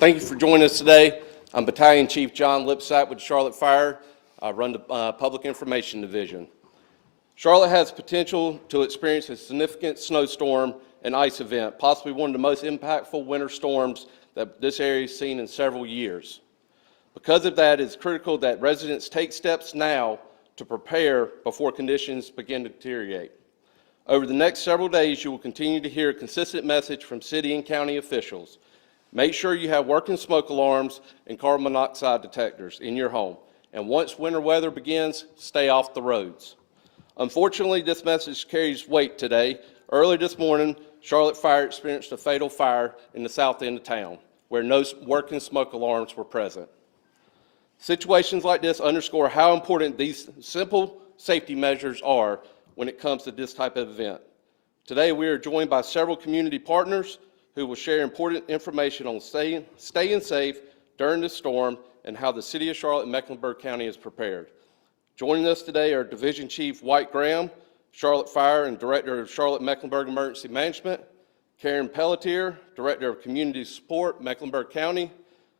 Thank you for joining us today. I'm Battalion Chief John Lipsack with Charlotte Fire. I run the Public Information Division. Charlotte has potential to experience a significant snowstorm and ice event, possibly one of the most impactful winter storms that this area has seen in several years. Because of that, it's critical that residents take steps now to prepare before conditions begin to deteriorate. Over the next several days, you will continue to hear a consistent message from city and county officials. Make sure you have working smoke alarms and carbon monoxide detectors in your home. And once winter weather begins, stay off the roads. Unfortunately, this message carries weight today. Early this morning, Charlotte Fire experienced a fatal fire in the south end of town, where no working smoke alarms were present. Situations like this underscore how important these simple safety measures are when it comes to this type of event. Today, we are joined by several community partners who will share important information on staying safe during this storm and how the City of Charlotte and Mecklenburg County is prepared. Joining us today are Division Chief White Graham, Charlotte Fire and Director of Charlotte-Mecklenburg Emergency Management, Karen Pelletier, Director of Community Support, Mecklenburg County,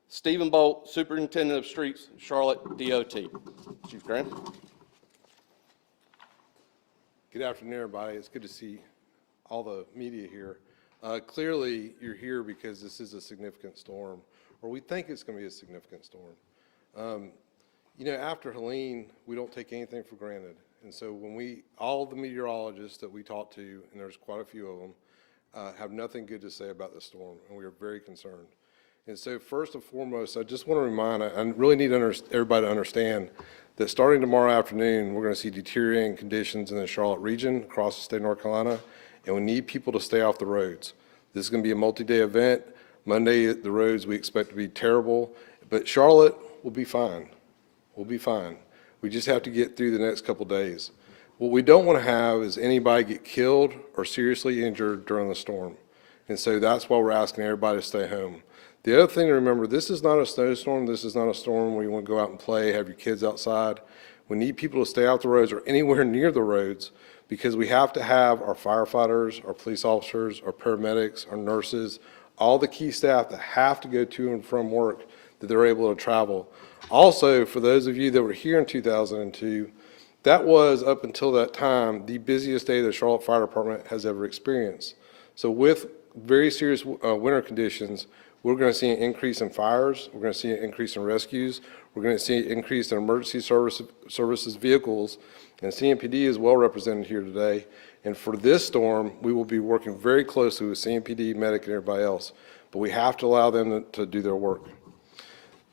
Stephen Bolt, Superintendent of Streets, Charlotte DOT. Chief Graham. Good afternoon, everybody. It's good to see all the media here. Clearly, you're here because this is a significant storm, or we think it's going to be a significant storm. You know, after Helene, we don't take anything for granted. And so when all the meteorologists that we talk to, and there's quite a few of them, have nothing good to say about the storm, and we are very concerned. And so first and foremost, I just want to remind, I really need everybody to understand that starting tomorrow afternoon, we're going to see deteriorating conditions in the Charlotte region across the state of North Carolina, and we need people to stay off the roads. This is going to be a multi-day event. Monday, the roads we expect to be terrible, but Charlotte will be fine. We'll be fine. We just have to get through the next couple days. What we don't want to have is anybody get killed or seriously injured during the storm. And so that's why we're asking everybody to stay home. The other thing to remember, this is not a snowstorm. This is not a storm where you want to go out and play, have your kids outside. We need people to stay off the roads or anywhere near the roads because we have to have our firefighters, our police officers, our paramedics, our nurses, all the key staff that have to go to and from work, that they're able to travel. Also, for those of you that were here in 2002, that was, up until that time, the busiest day the Charlotte Fire Department has ever experienced. So with very serious winter conditions, we're going to see an increase in fires, we're going to see an increase in rescues, we're going to see an increase in emergency services vehicles, and CMPD is well represented here today. And for this storm, we will be working very closely with CMPD, medic, and everybody else, but we have to allow them to do their work.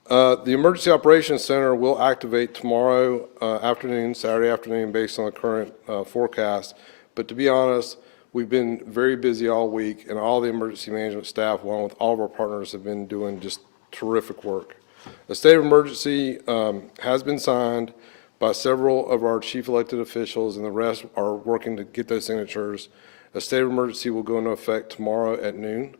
The Emergency Operations Center will activate tomorrow afternoon, Saturday afternoon, based on the current forecast. But to be honest, we've been very busy all week, and all the emergency management staff, along with all of our partners, have been doing just terrific work. A state of emergency has been signed by several of our chief elected officials, and the rest are working to get those signatures. A state of emergency will go into effect tomorrow at noon.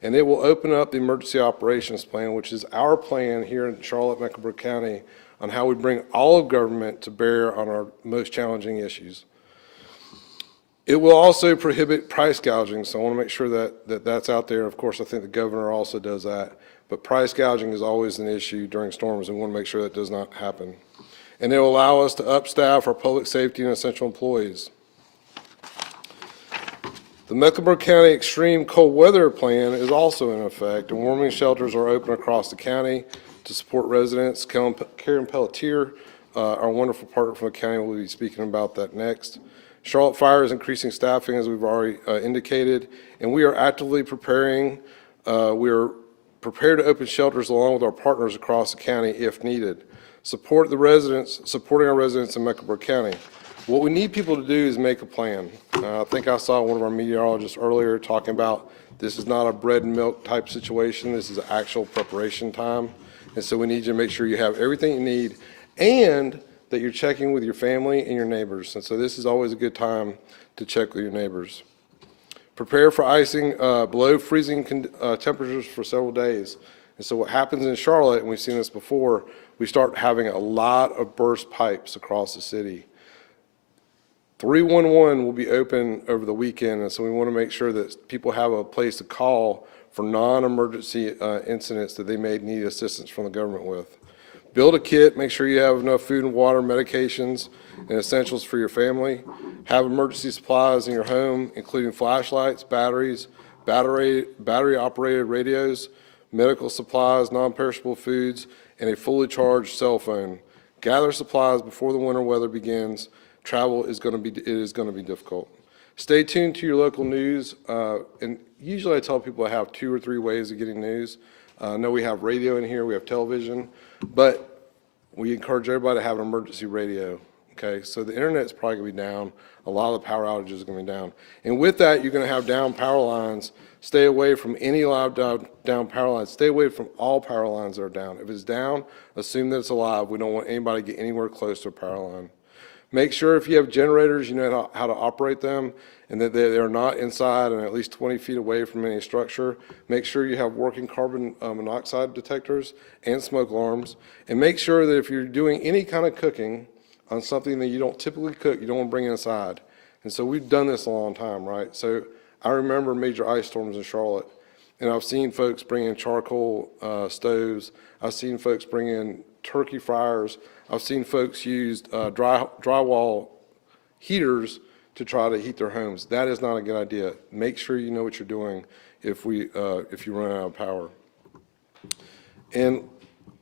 And it will open up the emergency operations plan, which is our plan here in Charlotte-Mecklenburg County on how we bring all of government to bear on our most challenging issues. It will also prohibit price gouging, so I want to make sure that that's out there. Of course, I think the governor also does that. But price gouging is always an issue during storms, and we want to make sure that does not happen. And it will allow us to upstaff our public safety and essential employees. The Mecklenburg County Extreme Cold Weather Plan is also in effect, and warming shelters are open across the county to support residents. Karen Pelletier, our wonderful partner from the county, will be speaking about that next. Charlotte Fire is increasing staffing, as we've already indicated, and we are actively preparing. We are prepared to open shelters along with our partners across the county if needed. Supporting our residents in Mecklenburg County. What we need people to do is make a plan. I think I saw one of our meteorologists earlier talking about this is not a bread and milk type situation. This is actual preparation time. And so we need you to make sure you have everything you need and that you're checking with your family and your neighbors. And so this is always a good time to check with your neighbors. Prepare for icing below freezing temperatures for several days. And so what happens in Charlotte, and we've seen this before, we start having a lot of burst pipes across the city. 311 will be open over the weekend, and so we want to make sure that people have a place to call for non-emergency incidents that they may need assistance from the government with. Build a kit, make sure you have enough food and water, medications, and essentials for your family. Have emergency supplies in your home, including flashlights, batteries, battery-operated radios, medical supplies, non-perishable foods, and a fully charged cell phone. Gather supplies before the winter weather begins. Travel is going to be difficult. Stay tuned to your local news, and usually I tell people I have 2 or 3 ways of getting news. I know we have radio in here, we have television, but we encourage everybody to have an emergency radio, okay? So the internet's probably going to be down. A lot of the power outages are going to be down. And with that, you're going to have down power lines. Stay away from any live down power lines. Stay away from all power lines that are down. If it's down, assume that it's alive. We don't want anybody to get anywhere close to a power line. Make sure if you have generators, you know how to operate them, and that they are not inside and at least 20 feet away from any structure. Make sure you have working carbon monoxide detectors and smoke alarms. And make sure that if you're doing any kind of cooking on something that you don't typically cook, you don't want to bring inside. And so we've done this a long time, right? So I remember major ice storms in Charlotte, and I've seen folks bring in charcoal stoves. I've seen folks bring in turkey fryers. I've seen folks use drywall heaters to try to heat their homes. That is not a good idea. Make sure you know what you're doing if you run out of power. And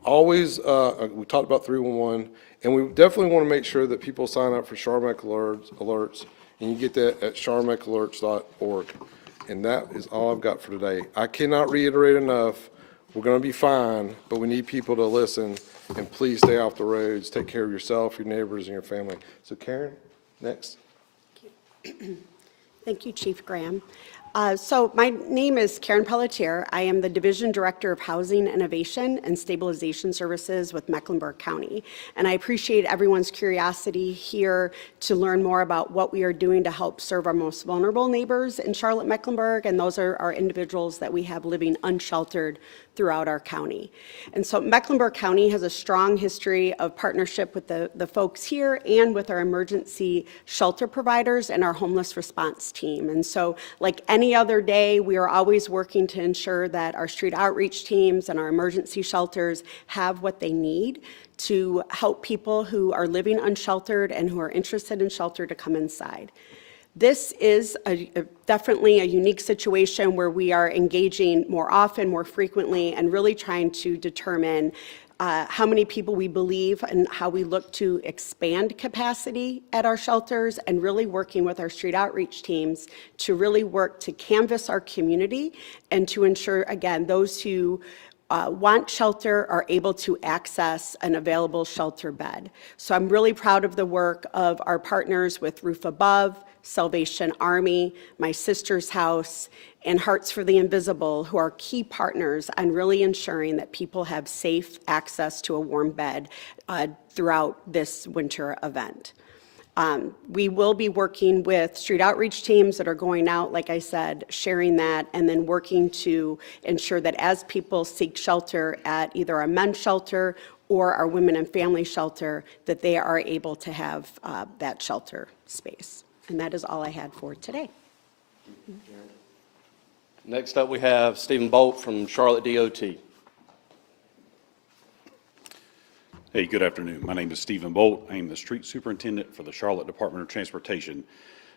always, we talked about 311, and we definitely want to make sure that people sign up for Charlotte-Mecklenburg alerts, and you get that at charlottemacklenalerts.org. And that is all I've got for today. I cannot reiterate enough, we're going to be fine, but we need people to listen, and please stay off the roads. Take care of yourself, your neighbors, and your family. So Karen, next. Thank you, Chief Graham. So my name is Karen Pelletier. I am the Division Director of Housing Innovation and Stabilization Services with Mecklenburg County. And I appreciate everyone's curiosity here to learn more about what we are doing to help serve our most vulnerable neighbors in Charlotte-Mecklenburg, and those are our individuals that we have living unsheltered throughout our county. And so Mecklenburg County has a strong history of partnership with the folks here and with our emergency shelter providers and our homeless response team. And so like any other day, we are always working to ensure that our street outreach teams and our emergency shelters have what they need to help people who are living unsheltered and who are interested in shelter to come inside. This is definitely a unique situation where we are engaging more often, more frequently, and really trying to determine how many people we believe and how we look to expand capacity at our shelters, and really working with our street outreach teams to really work to canvass our community and to ensure, again, those who want shelter are able to access an available shelter bed. So I'm really proud of the work of our partners with Roof Above, Salvation Army, My Sister's House, and Hearts for the Invisible, who are key partners on really ensuring that people have safe access to a warm bed throughout this winter event. We will be working with street outreach teams that are going out, like I said, sharing that, and then working to ensure that as people seek shelter at either a men's shelter or our women and family shelter, that they are able to have that shelter space. And that is all I had for today. Next up, we have Stephen Bolt from Charlotte DOT. Hey, good afternoon. My name is Stephen Bolt. I am the street superintendent for the Charlotte Department of Transportation.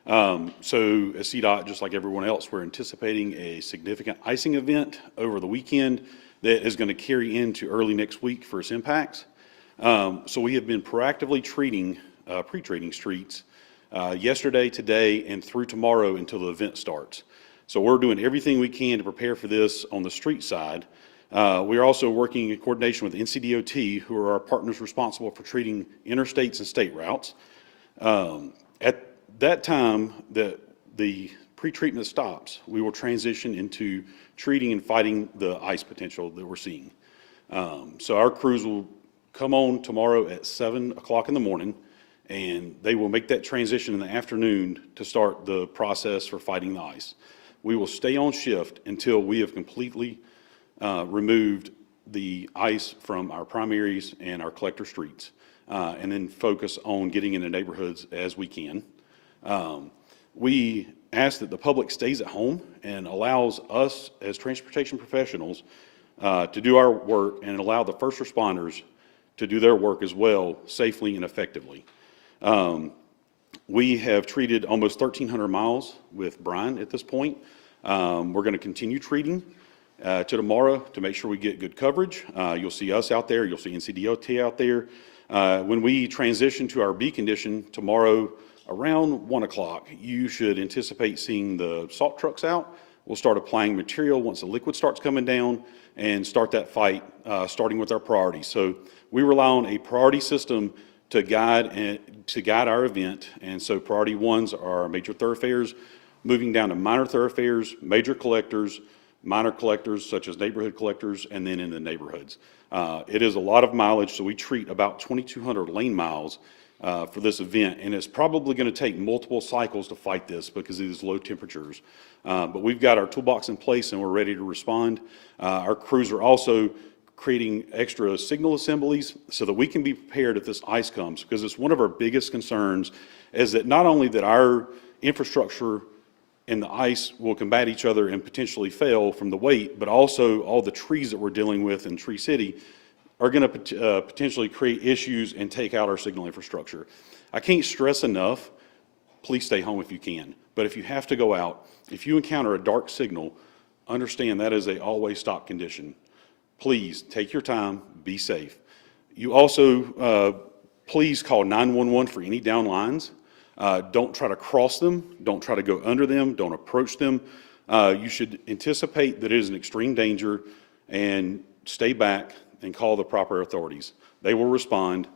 So as CDOT, just like everyone else, we're anticipating a significant icing event over the weekend that is going to carry into early next week for its impacts. So we have been proactively pre-treating streets yesterday, today, and through tomorrow until the event starts. So we're doing everything we can to prepare for this on the street side. We are also working in coordination with NCDOT, who are our partners responsible for treating interstates and state routes. At that time that the pre-treatment stops, we will transition into treating and fighting the ice potential that we're seeing. So our crews will come on tomorrow at 7 o'clock in the morning, and they will make that transition in the afternoon to start the process for fighting the ice. We will stay on shift until we have completely removed the ice from our primaries and our collector streets, and then focus on getting into neighborhoods as we can. We ask that the public stays at home and allows us as transportation professionals to do our work and allow the first responders to do their work as well safely and effectively. We have treated almost 1,300 miles with Brian at this point. We're going to continue treating to tomorrow to make sure we get good coverage. You'll see us out there. You'll see NCDOT out there. When we transition to our B condition tomorrow around 1 o'clock, you should anticipate seeing the salt trucks out. We'll start applying material once the liquid starts coming down and start that fight, starting with our priorities. So we rely on a priority system to guide our event. And so priority ones are major thoroughfares, moving down to minor thoroughfares, major collectors, minor collectors such as neighborhood collectors, and then in the neighborhoods. It is a lot of mileage, so we treat about 2,200 lane miles for this event, and it's probably going to take multiple cycles to fight this because of these low temperatures. But we've got our toolbox in place and we're ready to respond. Our crews are also creating extra signal assemblies so that we can be prepared if this ice comes, because it's one of our biggest concerns is that not only that our infrastructure and the ice will combat each other and potentially fail from the weight, but also all the trees that we're dealing with in Tree City are going to potentially create issues and take out our signal infrastructure. I can't stress enough, please stay home if you can. But if you have to go out, if you encounter a dark signal, understand that is a always stop condition. Please take your time, be safe. You also, please call 911 for any down lines. Don't try to cross them. Don't try to go under them. Don't approach them. You should anticipate that it is an extreme danger and stay back and call the proper authorities. They will respond.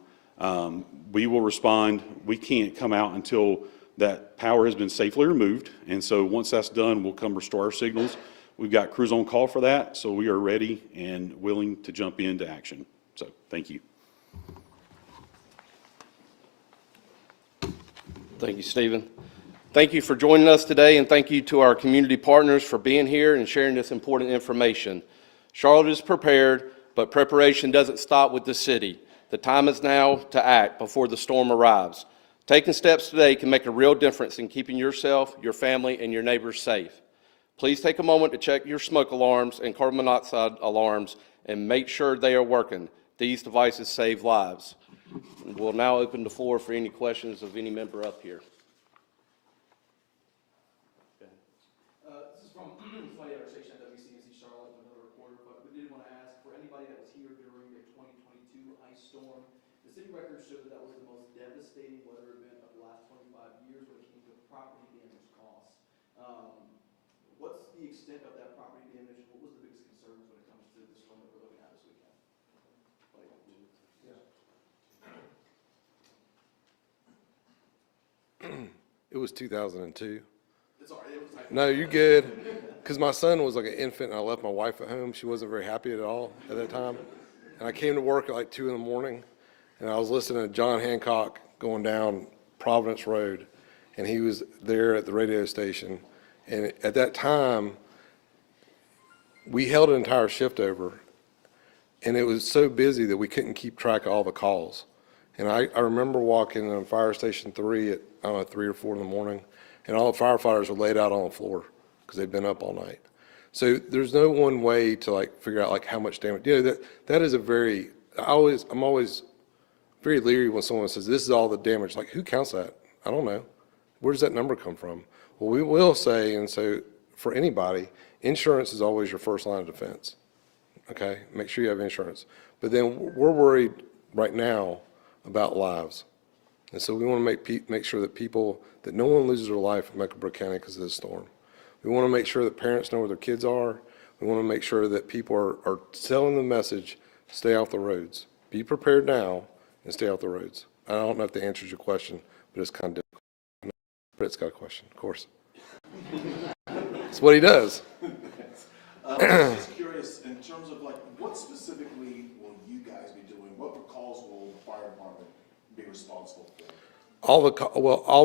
We will respond. We can't come out until that power has been safely removed. And so once that's done, we'll come restore our signals. We've got crews on call for that, so we are ready and willing to jump into action. So thank you. Thank you, Stephen. Thank you for joining us today, and thank you to our community partners for being here and sharing this important information. Charlotte is prepared, but preparation doesn't stop with the city. The time is now to act before the storm arrives. Taking steps today can make a real difference in keeping yourself, your family, and your neighbors safe. Please take a moment to check your smoke alarms and carbon monoxide alarms and make sure they are working. These devices save lives. We'll now open the floor for any questions of any member up here. This is from Flight Station at WCNC Charlotte, another reporter, but we did want to ask for anybody that was here during the 2022 ice storm. The city records show that was the most devastating weather event of the last 25 years when it came to property damage costs. What's the extent of that property damage? What was the biggest concerns when it comes to the storm that we're looking at this weekend? It was 2002. It's all right. It was like, No, you're good. Because my son was like an infant and I left my wife at home. She wasn't very happy at all at that time. And I came to work at like 2 in the morning and I was listening to John Hancock going down Providence Road. And he was there at the radio station. And at that time, we held an entire shift over. And it was so busy that we couldn't keep track of all the calls. And I remember walking on Fire Station 3 at, I don't know, 3 or 4 in the morning, and all the firefighters were laid out on the floor because they'd been up all night. So there's no one way to like figure out like how much damage. You know, that is a very, I'm always very leery when someone says, this is all the damage. Like, who counts that? I don't know. Where does that number come from? Well, we will say, and so for anybody, insurance is always your first line of defense. Okay, make sure you have insurance. But then we're worried right now about lives. And so we want to make sure that that no one loses their life in Mecklenburg County because of this storm. We want to make sure that parents know where their kids are. We want to make sure that people are selling the message, stay off the roads. Be prepared now and stay off the roads. I don't know if that answers your question, but it's kind of difficult. Brett's got a question, of course. That's what he does. I was just curious, in terms of like, what specifically will you guys be doing? What calls will the fire department be responsible for? All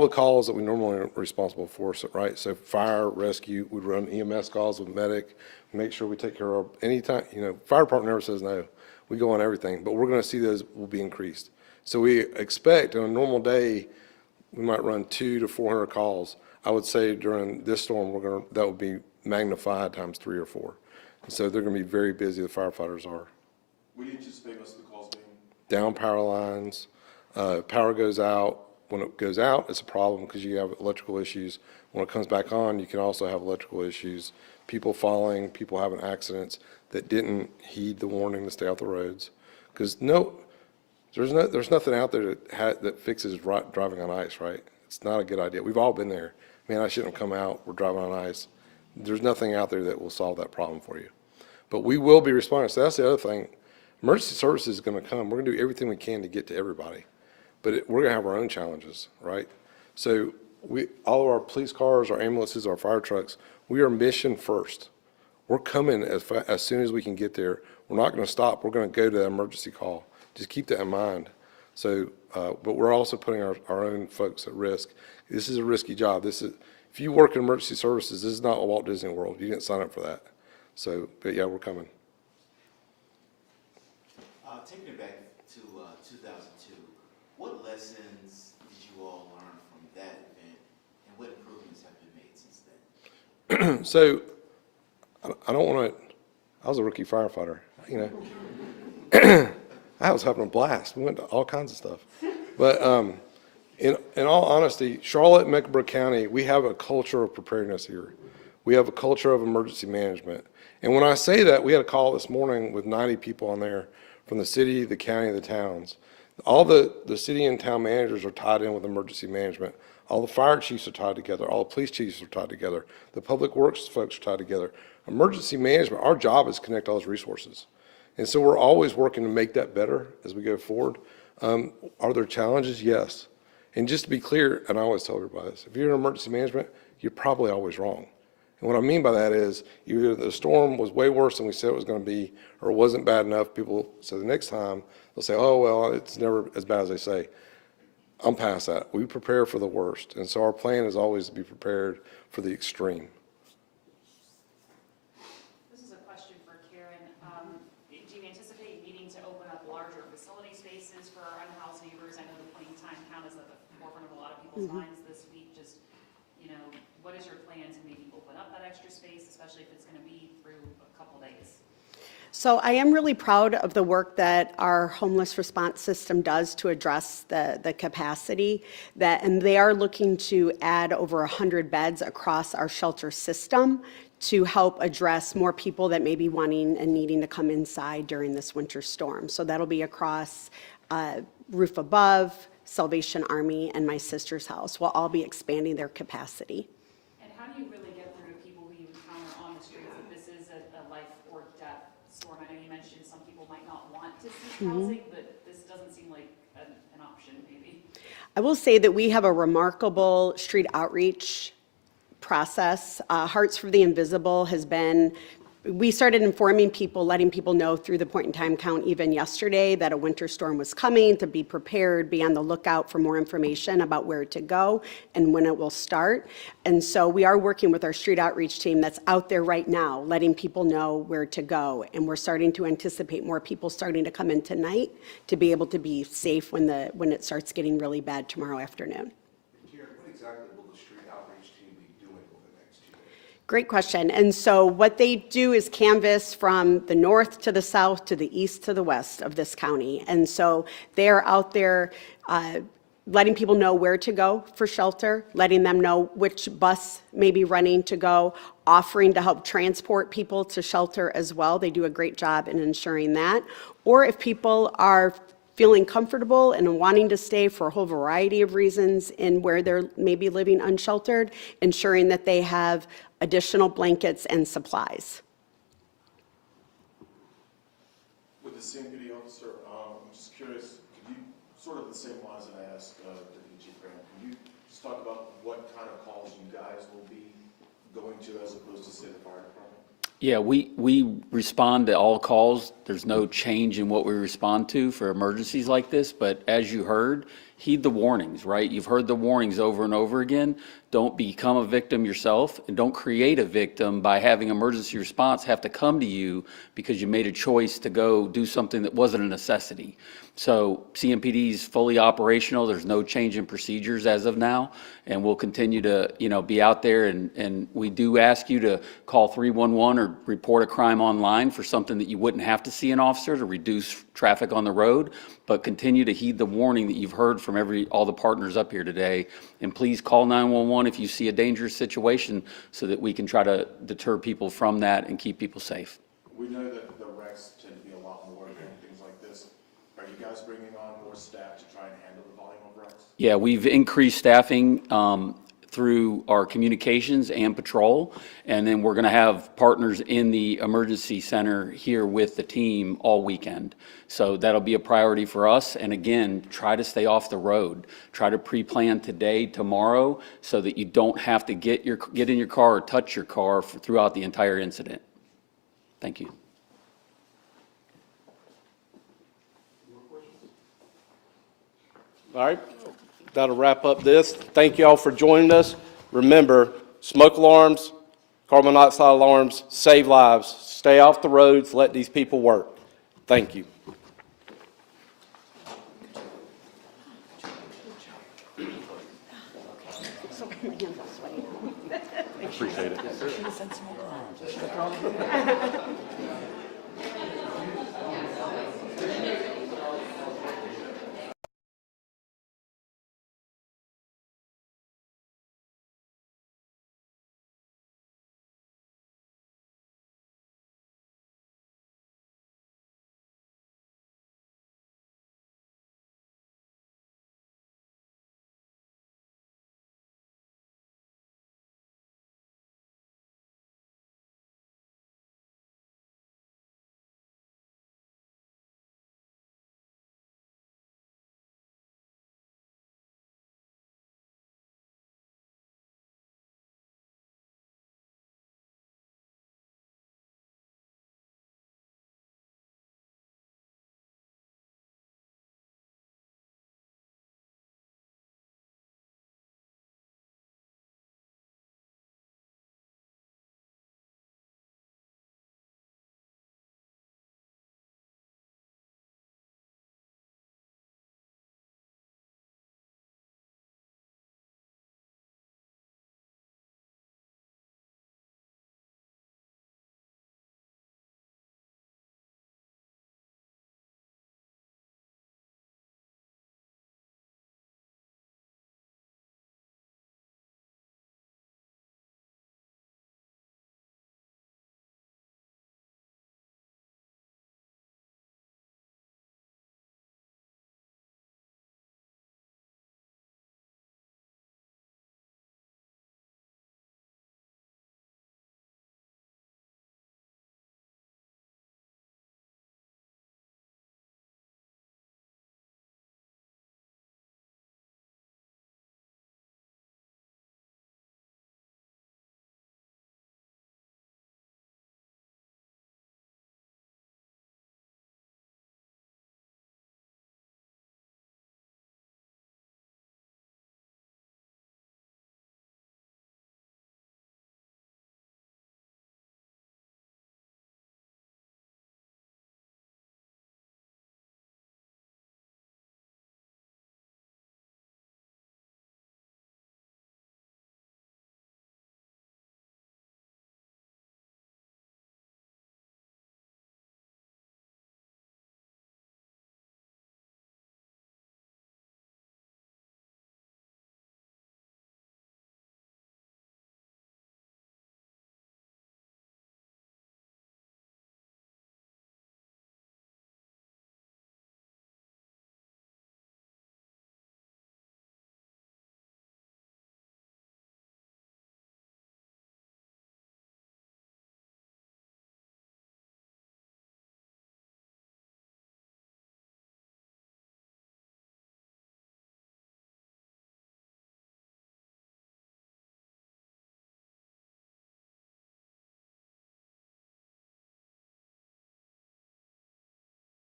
the calls that we normally are responsible for, so, right? So fire, rescue, we run EMS calls with medic, make sure we take care of anytime, you know, fire department never says no. We go on everything, but we're going to see those will be increased. So we expect on a normal day, we might run 200 to 400 calls. I would say during this storm, that would be magnified times 3 or 4. And so they're gonna be very busy, the firefighters are. What do you anticipate most of the calls being? Down power lines, power goes out. When it goes out, it's a problem because you have electrical issues. When it comes back on, you can also have electrical issues. People falling, people having accidents that didn't heed the warning to stay off the roads. Because there's nothing out there that fixes driving on ice, right? It's not a good idea. We've all been there. Man, I shouldn't have come out. We're driving on ice. There's nothing out there that will solve that problem for you. But we will be responding. So that's the other thing. Emergency services is going to come. We're going to do everything we can to get to everybody. But we're going to have our own challenges, right? So all of our police cars, our ambulances, our fire trucks, we are mission first. We're coming as soon as we can get there. We're not going to stop. We're going to go to that emergency call. Just keep that in mind. So, but we're also putting our own folks at risk. This is a risky job. If you work in emergency services, this is not a Walt Disney World. You didn't sign up for that. So, but yeah, we're coming. Taking it back to 2002, what lessons did you all learn from that event, and what improvements have been made since then? So, I don't want to. I was a rookie firefighter. You know, I was having a blast. We went to all kinds of stuff. But in all honesty, Charlotte-Mecklenburg County, we have a culture of preparedness here. We have a culture of emergency management. And when I say that, we had a call this morning with 90 people on there from the city, the county, the towns. All the city and town managers are tied in with emergency management. All the fire chiefs are tied together. All the police chiefs are tied together. The public works folks are tied together. Emergency management, our job is to connect all those resources. And so we're always working to make that better as we go forward. Are there challenges? Yes. And just to be clear, and I always tell everybody this, if you're in emergency management, you're probably always wrong. And what I mean by that is either the storm was way worse than we said it was going to be, or it wasn't bad enough. So the next time they'll say, oh, well, it's never as bad as they say. I'm past that. We prepare for the worst. And so our plan is always to be prepared for the extreme. This is a question for Karen. Do you anticipate needing to open up larger facility spaces for our unhoused neighbors? I know the clean time count is at the forefront of a lot of people's minds this week. Just, what is your plan to maybe open up that extra space, especially if it's going to be through a couple days? So I am really proud of the work that our homeless response system does to address the capacity and they are looking to add over 100 beds across our shelter system to help address more people that may be wanting and needing to come inside during this winter storm. So that'll be across Roof Above, Salvation Army, and my sister's house. We'll all be expanding their capacity. And how do you really get through to people who you encounter on the streets if this is a life or death storm? I know you mentioned some people might not want to seek housing, but this doesn't seem like an option maybe. I will say that we have a remarkable street outreach process. Hearts for the Invisible has been, we started informing people, letting people know through the point in time count even yesterday that a winter storm was coming, to be prepared, be on the lookout for more information about where to go and when it will start. And so we are working with our street outreach team that's out there right now, letting people know where to go. And we're starting to anticipate more people starting to come in tonight to be able to be safe when it starts getting really bad tomorrow afternoon. Karen, what exactly will the street outreach team be doing over the next 2 days? Great question. And so what they do is canvass from the north to the south to the east to the west of this county. And so they're out there letting people know where to go for shelter, letting them know which bus may be running to go, offering to help transport people to shelter as well. They do a great job in ensuring that. Or if people are feeling comfortable and wanting to stay for a whole variety of reasons in where they're maybe living unsheltered, ensuring that they have additional blankets and supplies. With the CMPD officer, I'm just curious, could you, sort of the same lines that I asked Deputy Chief Graham, can you just talk about what kind of calls you guys will be going to as opposed to, say, the fire department? Yeah, we respond to all calls. There's no change in what we respond to for emergencies like this, but as you heard, heed the warnings, right? You've heard the warnings over and over again. Don't become a victim yourself, and don't create a victim by having emergency response have to come to you because you made a choice to go do something that wasn't a necessity. So CMPD is fully operational. There's no change in procedures as of now, and we'll continue to, be out there. And we do ask you to call 311 or report a crime online for something that you wouldn't have to see an officer to reduce traffic on the road. But continue to heed the warning that you've heard from all the partners up here today. And please call 911 if you see a dangerous situation so that we can try to deter people from that and keep people safe. We know that the wrecks tend to be a lot more than things like this. Are you guys bringing on more staff to try and handle the volume of wrecks? Yeah, we've increased staffing through our communications and patrol, and then we're going to have partners in the emergency center here with the team all weekend. So that'll be a priority for us. And again, try to stay off the road. Try to pre-plan today, tomorrow, so that you don't have to get in your car or touch your car throughout the entire incident. Thank you. All right, that'll wrap up this. Thank you all for joining us. Remember, smoke alarms, carbon monoxide alarms save lives. Stay off the roads, let these people work. Thank you. Appreciate it.